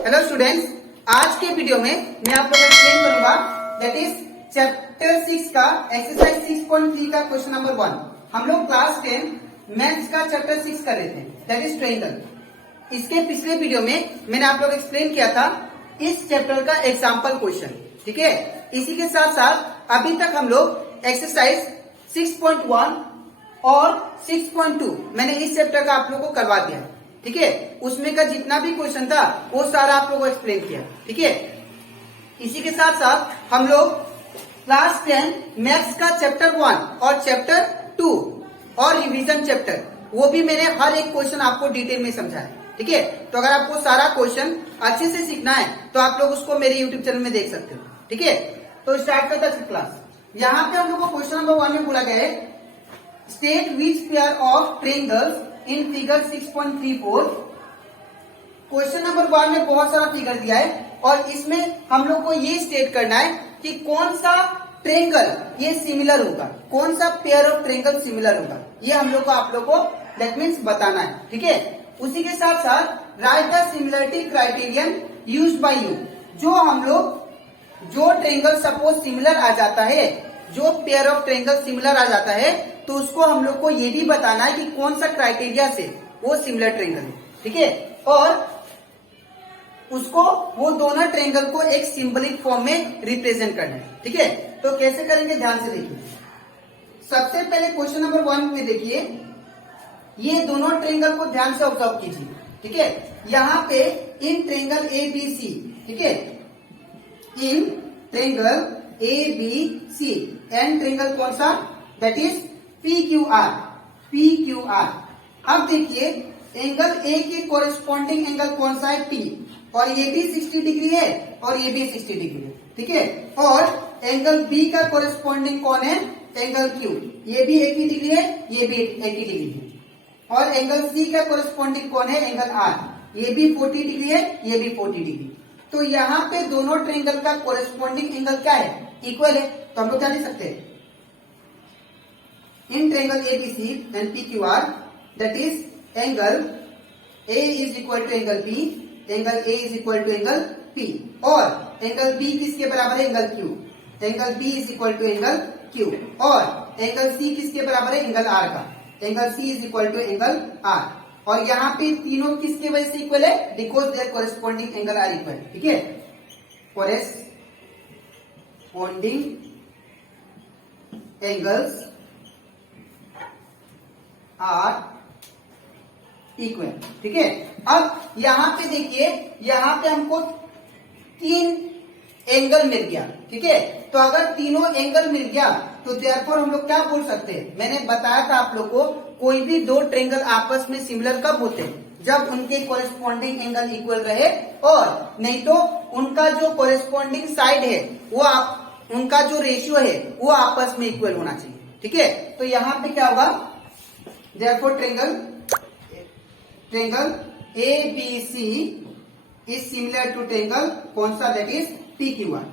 Hello students, आज के video में मैं आप लोगों को एक्सप्लेन करूंगा दैट इज चैप्टर 6 का एक्सरसाइज 6.3 का क्वेश्चन नंबर 1। हम लोग क्लास 10 मैथ्स का चैप्टर 6 कर रहे थे दैट इज ट्रायंगल। इसके पिछले वीडियो में मैंने आप लोग एक्सप्लेन किया था इस चैप्टर का एग्जाम्पल क्वेश्चन, ठीक है। इसी के साथ साथ अभी तक हम लोग एक्सरसाइज 6.1 और 6.2 मैंने इस चैप्टर का आप लोग को करवा दिया, ठीक है। उसमें का जितना भी क्वेश्चन था वो सारा आप लोगों को एक्सप्लेन किया, ठीक है। इसी के साथ साथ हम लोग क्लास 10 मैथ्स का चैप्टर 1 और चैप्टर 2 और रिवीजन चैप्टर वो भी मैंने हर एक क्वेश्चन आपको डिटेल में समझाया, ठीक है। तो अगर आपको सारा क्वेश्चन अच्छे से सीखना है तो आप लोग उसको मेरे यूट्यूब चैनल में देख सकते हो, ठीक है। तो स्टार्ट करते हैं क्लास। यहाँ पे हम लोग को क्वेश्चन नंबर 1 में बोला गया है state which pair of triangles in figure 6.34। Question number 1 में बहुत सारा फिगर दिया है और इसमें हम लोग को ये स्टेट करना है कि कौन सा ट्रायंगल ये सिमिलर होगा, कौन सा पेयर ऑफ ट्रायंगल सिमिलर होगा, ये हम लोग को आप लोग को दैट मीन्स बताना है, ठीक है। उसी के साथ साथ right the similarity criterion used by you. जो हम लोग जो ट्रायंगल सपोज सिमिलर आ जाता है, जो पेयर ऑफ ट्रायंगल सिमिलर आ जाता है तो उसको हम लोग को ये भी बताना है कि कौन सा क्राइटेरिया से वो सिमिलर ट्रायंगल है, ठीक है। और उसको वो दोनों ट्रायंगल को एक सिंबलिक फॉर्म में रिप्रेजेंट करना है, ठीक है। तो कैसे करेंगे ध्यान से देखिए। सबसे पहले क्वेश्चन नंबर 1 में देखिए, ये दोनों ट्रायंगल को ध्यान से ऑब्जर्व कीजिए, ठीक है। यहाँ पे इन ट्रायंगल ABC, ठीक है, in triangle ABC and triangle कौन सा दैट इज PQR। अब देखिए एंगल A के कोरिस्पॉन्डिंग एंगल कौन सा है P, और ये भी 60 डिग्री है और ये भी 60 डिग्री है, ठीक है। और एंगल B का कोरिस्पॉन्डिंग कौन है एंगल Q, ये भी एक ही डिग्री है, ये भी एक ही डिग्री है। और एंगल C का कोरिस्पॉन्डिंग कौन है एंगल R, ये भी 40 डिग्री है, ये भी 40 डिग्री। तो यहाँ पे दोनों ट्रायंगल का कोरिस्पॉन्डिंग एंगल क्या है इक्वल है, तो हम लोग क्या लिख सकते हैं in triangle ABC and PQR that is angle A is equal to angle B, angle A is equal to angle P, और angle B किसके बराबर है angle Q, angle B is equal to angle Q, और angle C किसके बराबर है angle R का, angle C is equal to angle R। और यहाँ पे तीनों किसके वजह से इक्वल है because there corresponding angle are equal, ठीक है। कोरिस्पॉन्डिंग एंगल्स आर इक्वल, ठीक है। अब यहाँ पे देखिए, यहाँ पे हमको 3 एंगल मिल गया, ठीक है। तो अगर तीनों एंगल मिल गया तो देयरफॉर हम लोग क्या बोल सकते हैं, मैंने बताया था आप लोग को कोई भी दो ट्रायंगल आपस में सिमिलर कब होते हैं जब उनके कोरिस्पॉन्डिंग एंगल इक्वल रहे, और नहीं तो उनका जो कोरिस्पॉन्डिंग साइड है वो उनका जो रेशियो है वो आपस में इक्वल होना चाहिए, ठीक है। तो यहाँ पे क्या होगा therefore triangle ABC is similar to triangle कौन सा that is PQR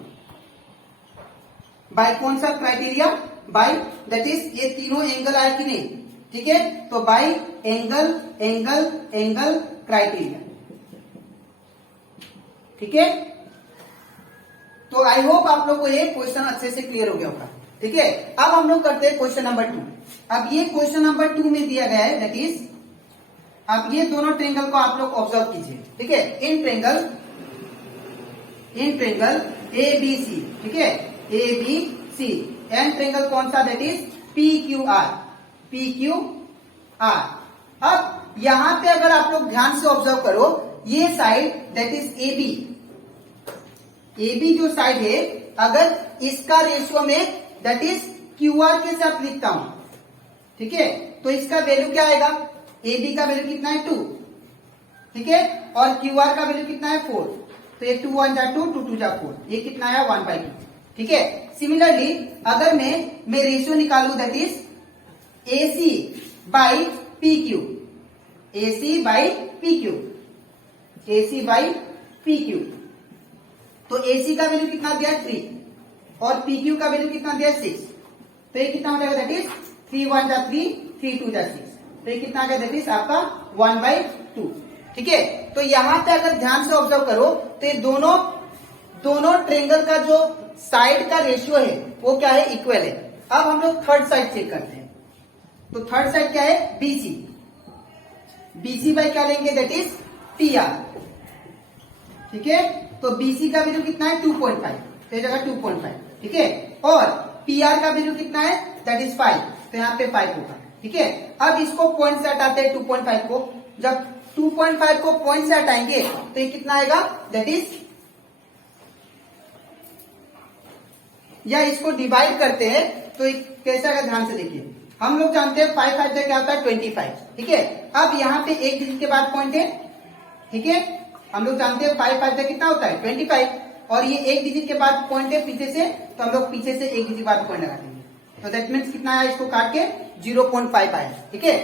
by कौन सा क्राइटेरिया by that is ये तीनों एंगल आए कि नहीं, ठीक है। तो by angle angle angle criteria, ठीक है। तो आई होप आप लोग को ये क्वेश्चन अच्छे से क्लियर हो गया होगा, ठीक है। अब हम लोग करते हैं क्वेश्चन नंबर 2। अब ये क्वेश्चन नंबर 2 में दिया गया है दैट इज, अब ये दोनों ट्रायंगल को आप लोग ऑब्जर्व कीजिए, ठीक है। इन ट्रायंगल ABC, ठीक है, ABC एंड ट्रायंगल कौन सा दैट इज PQR। अब यहां पे अगर आप लोग ध्यान से ऑब्जर्व करो, ये साइड दैट इज AB जो साइड है अगर इसका रेशियो में दैट इज QR के साथ लिखता हूं, ठीक है, तो इसका वैल्यू क्या आएगा, AB का वैल्यू कितना है 2, ठीक है, और QR का वैल्यू कितना है 4। तो ये 2 1 जा 2, 2 2 जा 4, ये कितना आया 1/2, ठीक है। सिमिलरली अगर मैं रेशियो निकालू that is AC by PQ, AC by PQ, तो AC का वैल्यू कितना दिया 3 और PQ का वैल्यू कितना दिया 6, तो ये कितना हो जाएगा दैट इज 3 1 जा 3, 3 2 जा 6, तो ये कितना आ गया दैट इज आपका 1/2, ठीक है। तो यहाँ पे अगर ध्यान से ऑब्जर्व करो तो ये दोनों ट्रेंगल का जो साइड का रेशियो है वो क्या है, इक्वल है। अब हम लोग थर्ड साइड चेक करते हैं। तो थर्ड साइड क्या है, बीसी। बीसी बाई क्या लेंगे, दैट इज पीआर। ठीक है। तो बीसी का वैल्यू कितना है, 2.5, तो ये जगह 2.5। ठीक है। और पीआर का वैल्यू कितना है, दैट इज 5, तो यहाँ पे 5 होगा। ठीक है। अब इसको पॉइंट से हटाते हैं 2.5 को। जब 2.5 को पॉइंट से हटाएंगे तो ये कितना आएगा, दैट इज, या इसको डिवाइड करते हैं तो कैसे आएगा, ध्यान से देखिए। हम लोग जानते हैं 5 5 क्या होता है, 25। ठीक है। अब यहाँ पे एक डिजिट के बाद पॉइंट है। ठीक है। हम लोग जानते हैं 5 5 कितना होता है, 25, और ये एक डिजिट के बाद पॉइंट है पीछे से, तो हम लोग पीछे से एक डिजिट के बाद पॉइंट लगा देंगे। तो दैट मीन्स कितना आया, इसको काट के 0.5 आया। ठीक है।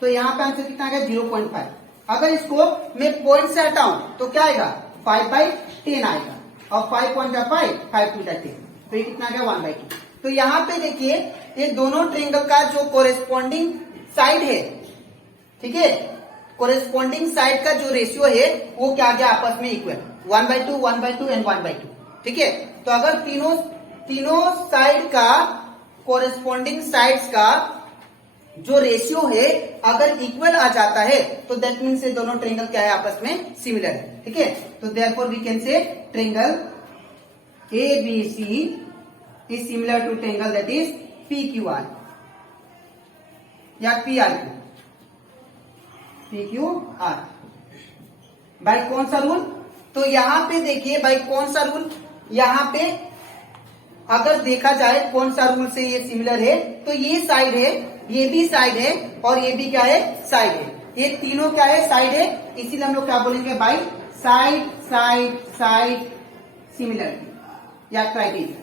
तो यहाँ पे आंसर कितना आ गया, 0.5। अगर इसको मैं पॉइंट से हटाऊं तो क्या आएगा, 5/10 आएगा, और 5 पॉइंट 5, 5 टू 10, तो ये कितना आ गया, 1/2। तो यहाँ पे देखिए ये दोनों ट्रेंगल का जो कोरेस्पॉन्डिंग साइड है, ठीक है, कोरेस्पॉन्डिंग साइड का जो रेशियो है वो क्या आ गया, आपस में इक्वल, 1/2, 1/2 एंड 1/2। ठीक है। तो अगर तीनों साइड का कोरेस्पॉन्डिंग साइड्स का जो रेशियो है अगर इक्वल आ जाता है तो दैट मीन्स ये दोनों ट्रेंगल क्या है, आपस में सिमिलर है। ठीक है। तो therefore we can say triangle ABC is similar to triangle that is PQR या PRQ, PQR। भाई कौन सा रूल, तो यहां पे देखिए भाई कौन सा रूल, यहां पे अगर देखा जाए कौन सा रूल से ये सिमिलर है, तो ये साइड है, ये भी साइड है, और ये भी क्या है, साइड है। ये तीनों क्या है, साइड है, इसीलिए हम लोग क्या बोलेंगे भाई, साइड साइड साइड सिमिलर या क्राइटेरिया।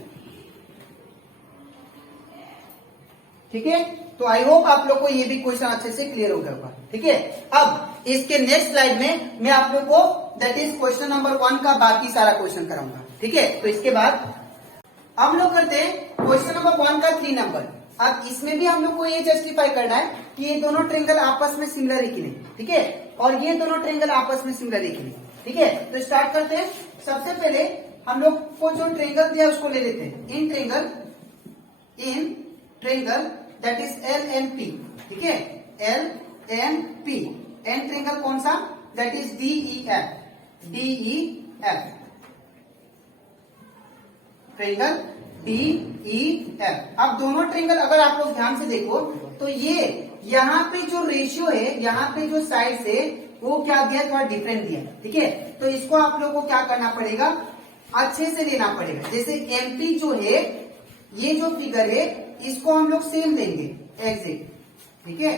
ठीक है। तो आई होप आप लोग को ये भी क्वेश्चन अच्छे से क्लियर हो गया होगा। ठीक है। अब इसके नेक्स्ट स्लाइड में मैं आप लोग को दैट इज क्वेश्चन नंबर 1 का बाकी सारा क्वेश्चन कराऊंगा। ठीक है। तो इसके बाद हम लोग करते हैं क्वेश्चन नंबर 1 का 3 नंबर। अब इसमें भी हम लोग को ये जस्टिफाई करना है कि ये दोनों ट्रेंगल आपस में सिमिलर है कि नहीं। ठीक है। और ये दोनों ट्रेंगल आपस में सिमिलर है कि नहीं। ठीक है। तो स्टार्ट करते हैं। सबसे पहले हम लोग को जो ट्रेंगल दिया उसको ले लेते हैं, in triangle that is LNP। ठीक है। LNP। एंड ट्रेंगल कौन सा, that is DEF। Triangle DEF। अब दोनों ट्रेंगल अगर आप लोग ध्यान से देखो तो ये यहाँ पे जो रेशियो है, यहाँ पे जो साइड है वो क्या दिया, थोड़ा डिफरेंट दिया। ठीक है। तो इसको आप लोग को क्या करना पड़ेगा, अच्छे से लेना पड़ेगा। जैसे MP जो है, ये जो फिगर है इसको हम लोग सेम लेंगे, एग्जैक्ट। ठीक है।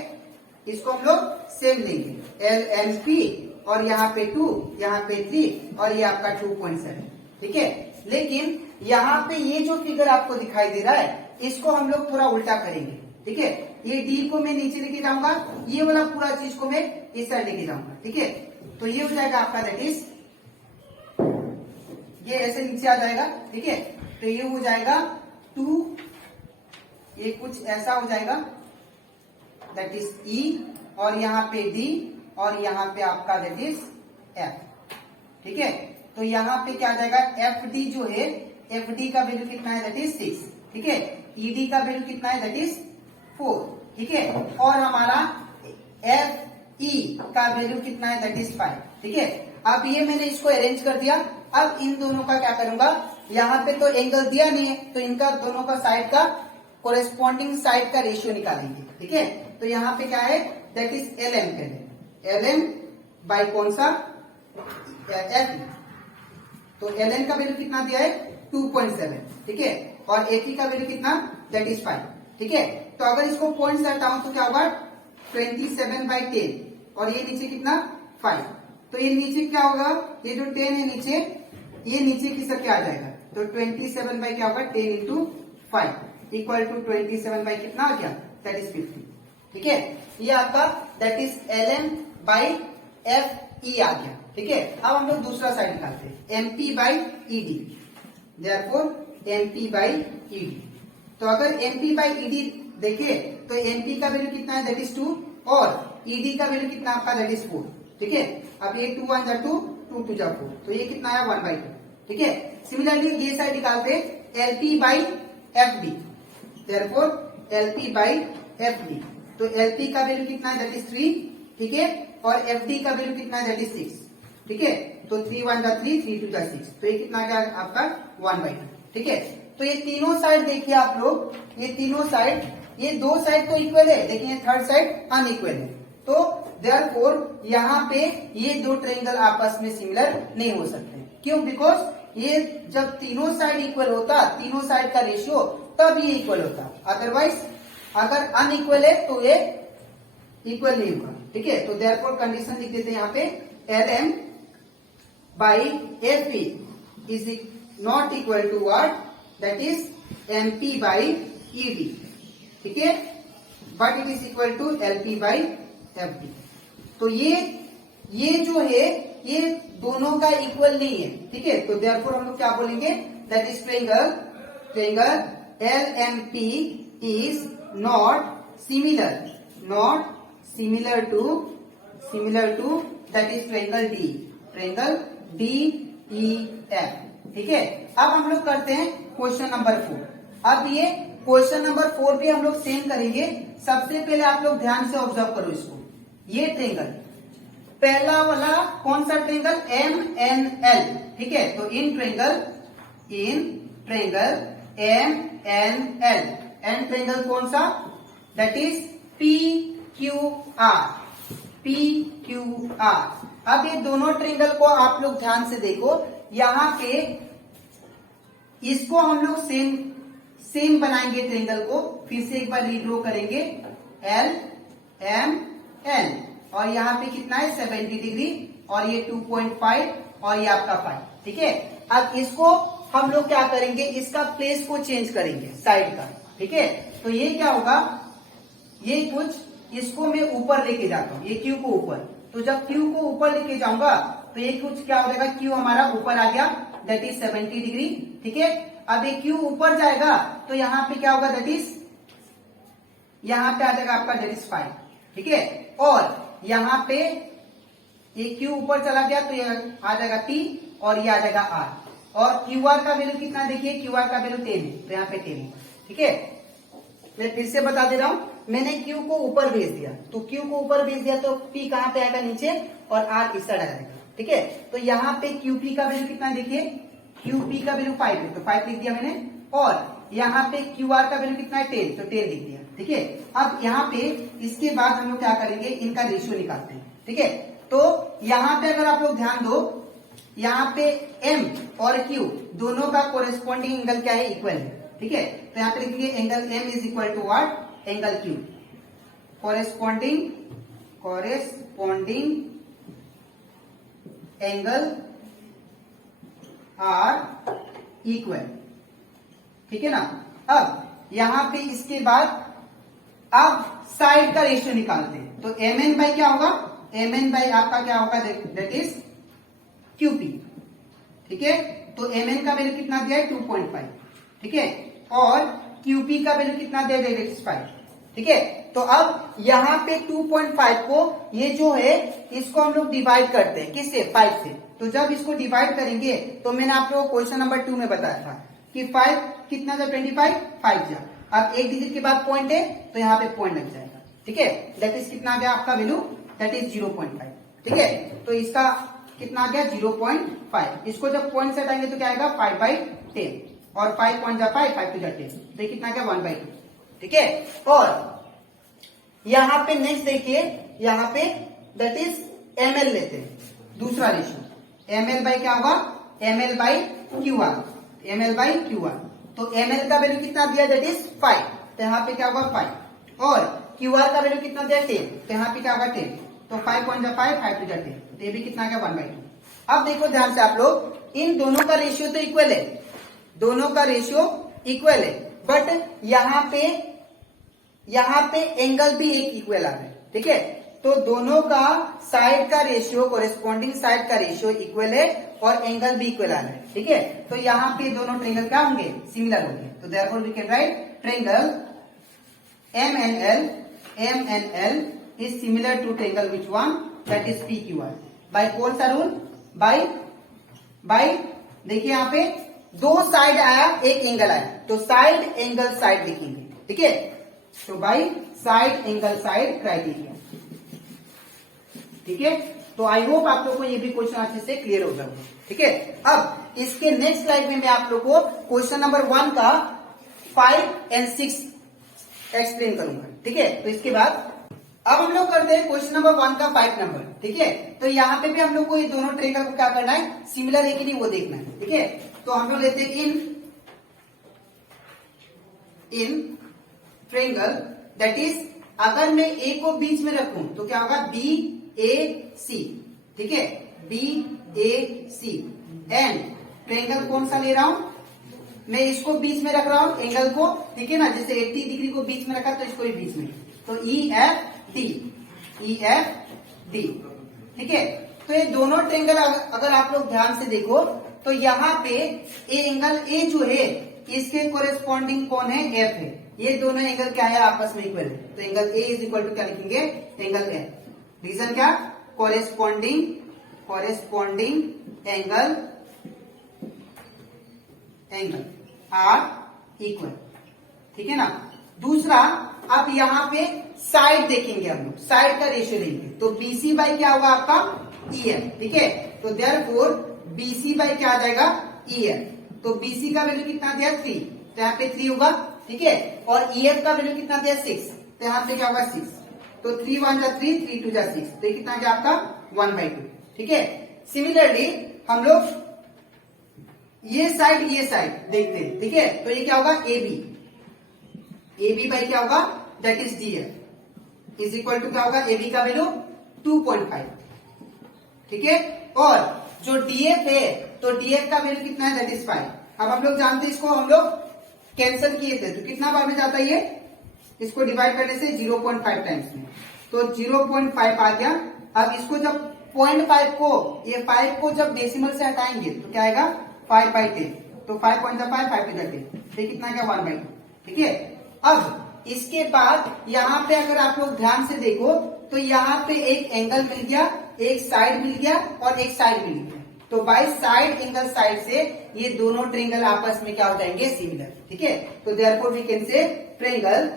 इसको हम लोग सेम लेंगे, LNP, और यहाँ पे 2, यहाँ पे 3, और ये आपका 2.7। ठीक है। लेकिन यहाँ पे ये जो फिगर आपको दिखाई दे रहा है इसको हम लोग थोड़ा उल्टा करेंगे। ठीक है। ये D को मैं नीचे लेके जाऊंगा, ये वाला पूरा चीज को मैं इस साइड लेके जाऊंगा। ठीक है। तो ये हो जाएगा आपका, दैट इज, ये ऐसे नीचे आ जाएगा। ठीक है। तो ये हो जाएगा 2, ये कुछ ऐसा हो जाएगा, दैट इज E, और यहाँ पे D, और यहाँ पे आपका दैट इज F। ठीक है। तो यहाँ पे क्या आ जाएगा, FD जो है, FD का वैल्यू कितना है, दैट इज 6। ठीक है। ED का वैल्यू कितना है, दैट इज 4। ठीक है। और हमारा FE का वैल्यू कितना है, दैट इज 5। ठीक है। अब ये मैंने इसको अरेंज कर दिया। अब इन दोनों का क्या करूंगा, यहाँ पे तो एंगल दिया नहीं है, तो इनका दोनों का साइड का कोरेस्पॉन्डिंग साइड का रेशियो निकालेंगे। ठीक है। तो यहाँ पे क्या है, दैट इज LM पे, LM बाई कौन सा, FE। तो LN का वैल्यू कितना दिया है, 2.7। ठीक है। और FE का वैल्यू कितना, दैट इज 5। ठीक है। तो अगर इसको पॉइंट से हटाऊं तो क्या होगा, 27/10, और ये नीचे कितना, 5। तो ये नीचे क्या होगा, ये जो 10 है नीचे, ये नीचे की सब क्या आ जाएगा, तो 27 बाई क्या होगा, 10 into 5 इक्वल टू 27 बाई कितना आ गया, दैट इज 50। ठीक है। ये आपका that is LM by FE आ गया। ठीक है। अब हम लोग दूसरा साइड निकालते हैं, MP by ED। Therefore MP by ED। तो अगर MP बाई ED देखे तो MP का वैल्यू कितना है, दैट इज 2, और ED का वैल्यू कितना आपका, दैट इज 4। ठीक है। अब ये 2 1 जा 2, 2 2 जा 4, तो ये कितना आया 1/2, ठीक है। सिमिलरली ये साइड निकालते LP by FB, therefore LP by FB, तो LP का वैल्यू कितना है, दैट इज 3, ठीक है, और FD का वैल्यू कितना है, दैट इज 6, ठीक है। तो 3 1 जा 3, 3 2 जा 6, तो ये कितना गया आपका 1/2, ठीक है। तो ये तीनों साइड देखिए आप लोग, ये तीनों साइड, ये दो साइड तो इक्वल है, लेकिन ये थर्ड साइड अनइक्वल है, तो देयरफॉर यहाँ पे ये दो ट्रायंगल आपस में सिमिलर नहीं हो सकते। क्यों? बिकॉज ये जब तीनों साइड इक्वल होता, तीनों साइड का रेशियो, तब ये इक्वल होता, अदरवाइज अगर अनइक्वल है तो ये इक्वल नहीं होगा, ठीक है। तो देयरफॉर कंडीशन लिख देते हैं यहाँ पे, LM by FP is not equal to what, that is MP by ED, ठीक है, but it is equal to LP by FD। तो ये जो है ये दोनों का इक्वल नहीं है, ठीक है। तो देयरफॉर हम लोग क्या बोलेंगे, that is triangle LMP is not similar to that is triangle DEF, ठीक है। अब हम लोग करते हैं क्वेश्चन नंबर 4। अब ये क्वेश्चन नंबर 4 भी हम लोग सेम करेंगे। सबसे पहले आप लोग ध्यान से ऑब्जर्व करो इसको, ये ट्रायंगल, पहला वाला कौन सा ट्रायंगल, MNL, ठीक है। तो in triangle MNL, and triangle कौन सा, दैट इज PQR। अब ये दोनों ट्रायंगल को आप लोग ध्यान से देखो, यहाँ पे इसको हम लोग सेम बनाएंगे ट्रायंगल को, फिर से एक बार रीड्रॉ करेंगे, LMN, और यहाँ पे कितना है 70 डिग्री, और ये 2.5, और ये आपका 5, ठीक है। अब इसको हम लोग क्या करेंगे, इसका प्लेस को चेंज करेंगे साइड का, ठीक है। तो ये क्या होगा, ये कुछ इसको मैं ऊपर लेके जाता हूँ, ये Q को ऊपर, तो जब Q को ऊपर लेके जाऊंगा तो ये कुछ क्या हो जाएगा, Q हमारा ऊपर आ गया, दैट इज 70 डिग्री, ठीक है। अब ये Q ऊपर जाएगा तो यहाँ पे क्या होगा, दैट इज यहाँ पे आ जाएगा आपका दैट इज 5, ठीक है। और यहाँ पे ये Q ऊपर चला गया तो ये आ जाएगा T, और ये आ जाएगा R, और QR का वैल्यू कितना देखिए, QR का वैल्यू 10 है, तो यहाँ पे 10 है, ठीक है। मैं फिर से बता दे रहा हूं, मैंने Q को ऊपर भेज दिया, तो Q को ऊपर भेज दिया तो P कहां पे आएगा, नीचे, और R इस साइड आ जाएगा, ठीक है। तो यहाँ पे QP का वैल्यू कितना देखिए, QP का वैल्यू 5 है, तो 5 लिख दिया मैंने, और यहाँ पे QR का वैल्यू कितना है 10, तो 10 लिख दिया, ठीक है। अब यहाँ पे इसके बाद हम लोग क्या करेंगे, इनका रेशियो निकालते हैं, ठीक है। तो यहाँ पे अगर आप लोग ध्यान दो, यहाँ पे M और Q दोनों का कोरेस्पॉन्डिंग एंगल क्या है, इक्वल है, ठीक है। तो यहाँ पे लिखिए angle M is equal to what, angle Q, corresponding angle are equal, ठीक है ना। अब यहाँ पे इसके बाद अब साइड का रेशियो निकालते हैं, तो MN बाई क्या होगा, MN बाई आपका क्या होगा, दैट इज QP, ठीक है। तो MN का वैल्यू कितना दिया है, 2.5, ठीक है, और QP का वैल्यू कितना दिया है, दैट इज 5, ठीक है। तो अब यहाँ पे 2.5 को ये जो है इसको हम लोग डिवाइड करते हैं, किससे, 5 से। तो जब इसको डिवाइड करेंगे तो मैंने आप लोगों को क्वेश्चन नंबर 2 में बताया था कि 5 कितना जा, 25, 5 जा, अब एक डिजिट के बाद पॉइंट है तो यहाँ पे पॉइंट लग जाएगा, ठीक है। दैट इज कितना आ गया आपका वैल्यू, दैट इज 0.5, ठीक है। तो इसका कितना आ गया 0.5, इसको जब पॉइंट से हटाएंगे तो क्या आएगा 5/10, और 5 पॉइंट जा 5, 5 2 जा 10, तो ये कितना आ गया 1/2, ठीक है। और यहाँ पे नेक्स्ट देखिए, यहाँ पे दैट इज ML लेते हैं, दूसरा रेशियो, ML बाई क्या होगा, ML बाई QR, तो ML का वैल्यू कितना दिया, दैट इज 5, तो यहाँ पे क्या होगा 5, और QR का वैल्यू कितना दिया 10, तो यहाँ पे क्या होगा 10, तो 5 पॉइंट जा 5, 5 2 जा 10, तो ये भी कितना आ गया 1/2। अब देखो ध्यान से आप लोग, इन दोनों का रेशियो तो इक्वल है, दोनों का रेशियो इक्वल है, बट यहाँ पे एंगल भी एक इक्वल आ रहा है, ठीक है। तो दोनों का साइड का रेशियो, कोरेस्पॉन्डिंग साइड का रेशियो इक्वल है, और एंगल भी इक्वल आ रहा है, ठीक है। तो यहाँ पे दोनों ट्रायंगल क्या होंगे, सिमिलर होंगे, तो therefore we can write triangle MNL is similar to triangle which one, that is PQR। By कौन सा रूल? बाय देखिए यहाँ पे दो साइड आया, एक एंगल आया, तो साइड एंगल साइड लिखेंगे। ठीक है, तो by side angle side criteria. ठीक है, तो आई होप आप लोग को ये भी क्वेश्चन अच्छे से क्लियर हो जाएगा। ठीक है, अब इसके नेक्स्ट स्लाइड में मैं आप लोग को क्वेश्चन नंबर 1 का 5 और 6 एक्सप्लेन करूंगा। ठीक है, तो इसके बाद अब हम लोग करते हैं क्वेश्चन नंबर 1 का 5 नंबर। ठीक है, तो यहाँ पे भी हम लोग को ये दोनों ट्रेंगल को क्या करना है, सिमिलर है कि नहीं वो देखना है। ठीक है, तो हम लोग लेते हैं इन ट्रेंगल दैट इज, अगर मैं ए को बीच में रखूं तो क्या होगा, BAC। ठीक है, BAC एंड ट्रेंगल कौन सा ले रहा हूं, मैं इसको बीच में रख रहा हूं एंगल को। ठीक है ना, जैसे 80 डिग्री को बीच में रखा तो इसको भी बीच में, तो EFD। ठीक है, तो ये दोनों ट्रेंगल अगर आप लोग ध्यान से देखो तो यहाँ पे एंगल ए जो है इसके कोरेस्पॉन्डिंग कौन है, F है। ये दोनों एंगल क्या है, आपस में इक्वल है, तो angle A is equal to क्या लिखेंगे, एंगल ए। रीजन क्या, कोरेस्पॉन्डिंग एंगल आर इक्वल। ठीक है ना। दूसरा, अब यहाँ पे साइड देखेंगे हम लोग, साइड का रेशियो लेंगे, तो BC बाई क्या होगा आपका, EF। ठीक है, तो देयरफॉर BC बाई क्या आ जाएगा, EF। तो BC का वैल्यू कितना दिया, 3, तो यहाँ पे 3 होगा। ठीक है, और EF का वैल्यू कितना दिया, 6, तो यहाँ पे क्या होगा 6। तो 3 1 जा 3, 3 2 जा 6, तो ये कितना गया आपका 1/2। ठीक है, सिमिलरली हम लोग ये साइड देखते हैं। ठीक है, तो ये क्या होगा, AB बाई क्या होगा, that is DF is equal to क्या होगा, AB का वैल्यू 2.5। ठीक है, और जो DF है तो DF का वैल्यू कितना है, दैट इज 5। अब हम लोग जानते हैं, इसको हम लोग कैंसिल किए थे, तो कितना बार में जाता है ये, इसको डिवाइड करने से 0.5 टाइम्स में, तो 0.5 आ गया। अब इसको जब 0.5 को, ये 5 को जब डेसिमल से हटाएंगे तो क्या आएगा, 5/10, तो 5 पॉइंट 5 5 टू 10, तो कितना क्या, 1/2। ठीक है, अब इसके बाद यहाँ पे अगर आप लोग ध्यान से देखो तो यहाँ पे एक एंगल मिल गया, एक साइड मिल गया और एक साइड मिल गया, तो बाय साइड एंगल साइड से ये दोनों ट्रेंगल आपस में क्या हो जाएंगे, सिमिलर। ठीक है, तो therefore we can say triangle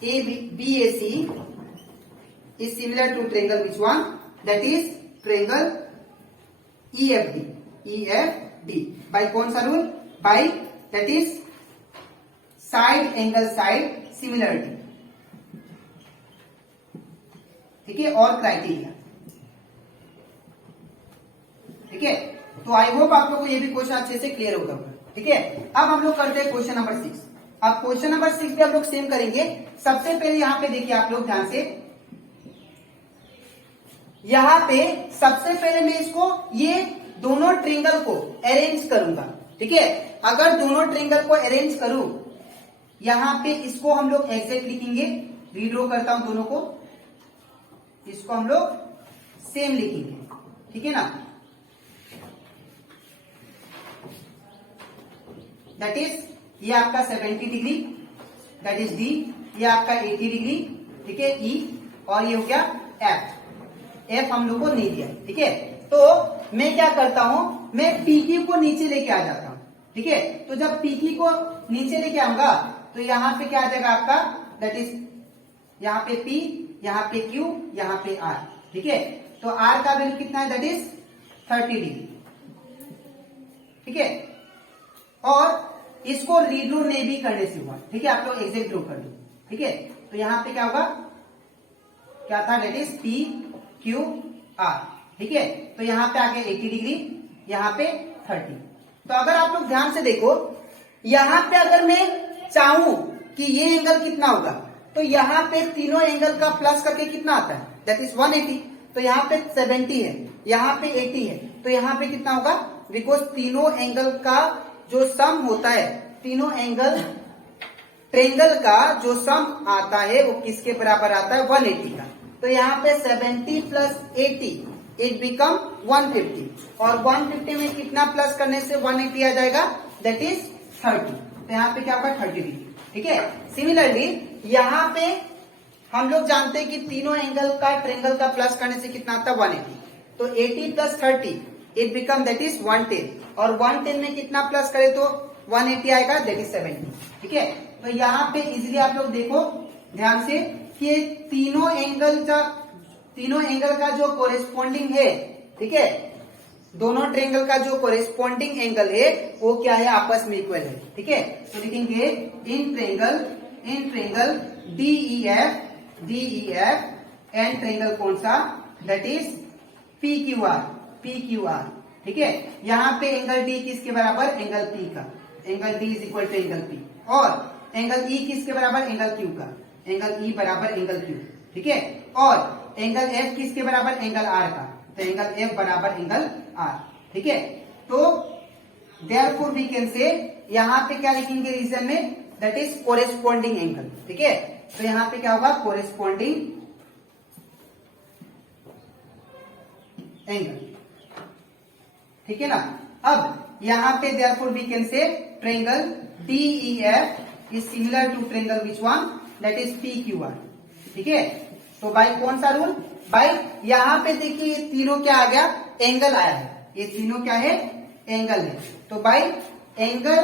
BAC is similar to triangle which one, that is triangle EFD by कौन सा rule, by that is side angle side similarity। ठीक है, और क्राइटेरिया। ठीक है, तो आई होप आप लोगों को ये भी क्वेश्चन अच्छे से क्लियर होगा। ठीक है, अब हम लोग करते हैं क्वेश्चन नंबर 6। अब क्वेश्चन नंबर 6 भी हम लोग सेम करेंगे। सबसे पहले यहाँ पे देखिए आप लोग ध्यान से, यहाँ पे सबसे पहले मैं इसको ये दोनों ट्रेंगल को अरेंज करूंगा। ठीक है, अगर दोनों ट्रेंगल को अरेंज करूं, यहाँ पे इसको हम लोग एग्जैक्ट लिखेंगे, रीड्रॉ करता हूं दोनों को, इसको हम लोग सेम लिखेंगे। ठीक है ना, दैट इज ये आपका 70 डिग्री, दैट इज D, ये आपका 80 डिग्री। ठीक है, E, और ये हो गया F हम लोग को नहीं दिया। ठीक है, तो मैं क्या करता हूं, मैं PQ को नीचे लेके आ जाता हूं। ठीक है, तो जब PQ को नीचे लेके आऊंगा तो यहाँ पे क्या आ जाएगा आपका, दैट इज यहाँ पे P, यहाँ पे Q, यहाँ पे R। ठीक है, तो R का वैल्यू कितना है, दैट इज 30 डिग्री। ठीक है, और इसको रीड्रो नहीं भी करने से हुआ। ठीक है, आप लोग एग्जैक्ट ड्रो कर दो। ठीक है, तो यहाँ पे क्या होगा, क्या था, दैट इज PQR। ठीक है, तो यहाँ पे आके 80 डिग्री, यहाँ पे 30। तो अगर आप लोग ध्यान से देखो, यहाँ पे अगर मैं चाहूं कि ये एंगल कितना होगा, तो यहाँ पे तीनों एंगल का प्लस करके कितना आता है, दैट इज 180। तो यहाँ पे 70 है, यहाँ पे 80 है, तो यहाँ पे कितना होगा, बिकॉज तीनों एंगल का जो सम होता है, तीनों एंगल ट्रेंगल का जो सम आता है वो किसके बराबर आता है, 180 का। तो यहाँ पे 70 प्लस 80 इट बिकम 150, और 150 में कितना प्लस करने से 180 आ जाएगा, दैट इज 30। तो यहाँ पे क्या होगा, 30 डिग्री। ठीक है, सिमिलरली यहाँ पे हम लोग जानते हैं कि तीनों एंगल का ट्रेंगल का प्लस करने से कितना आता है 180। तो 80 plus 30 it become that is 110 और 110 में कितना प्लस करे तो 180 आएगा दैट इज 70। ठीक है, तो यहाँ पे इजिली आप लोग देखो ध्यान से कि तीनों एंगल का जो कोरेस्पॉन्डिंग है, ठीक है, दोनों ट्रेंगल का जो कोरेस्पॉन्डिंग एंगल है वो क्या है, आपस में इक्वल है। ठीक है, तो लिखेंगे in triangle DEF and triangle कौन सा, दैट इज PQR। ठीक है, यहाँ पे एंगल D किसके बराबर, एंगल P का, angle D is equal to angle P, और एंगल E किसके बराबर, एंगल Q का, एंगल E बराबर एंगल Q। ठीक है, और एंगल F किसके बराबर, एंगल R का, तो एंगल F बराबर एंगल R। ठीक है, तो देयरफॉर वी कैन से, यहाँ पे क्या लिखेंगे रीजन में, दैट इज कोरेस्पॉन्डिंग एंगल। ठीक है, तो यहाँ पे क्या होगा, कोरेस्पॉन्डिंग एंगल। ठीक है ना, अब यहाँ पे therefore we can say triangle DEF is similar to triangle which one, that is PQR। ठीक है, तो भाई कौन सा रूल, भाई यहाँ पे देखिए ये तीनों क्या आ गया, एंगल आया है, ये तीनों क्या है, एंगल है। तो भाई एंगल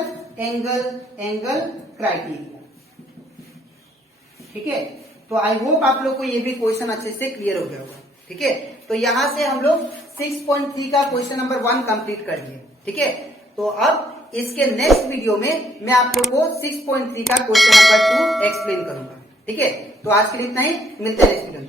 क्राइटेरिया। ठीक है, तो आई होप आप लोग को ये भी क्वेश्चन अच्छे से क्लियर हो गया होगा। ठीक है, तो यहां से हम लोग 6.3 का क्वेश्चन नंबर 1 कंप्लीट कर लिए। ठीक है, तो अब इसके नेक्स्ट वीडियो में मैं आप लोग को 6.3 का क्वेश्चन नंबर 2 एक्सप्लेन करूंगा। ठीक है, तो आज के लिए इतना ही, मिलते हैं नेक्स्ट वीडियो में।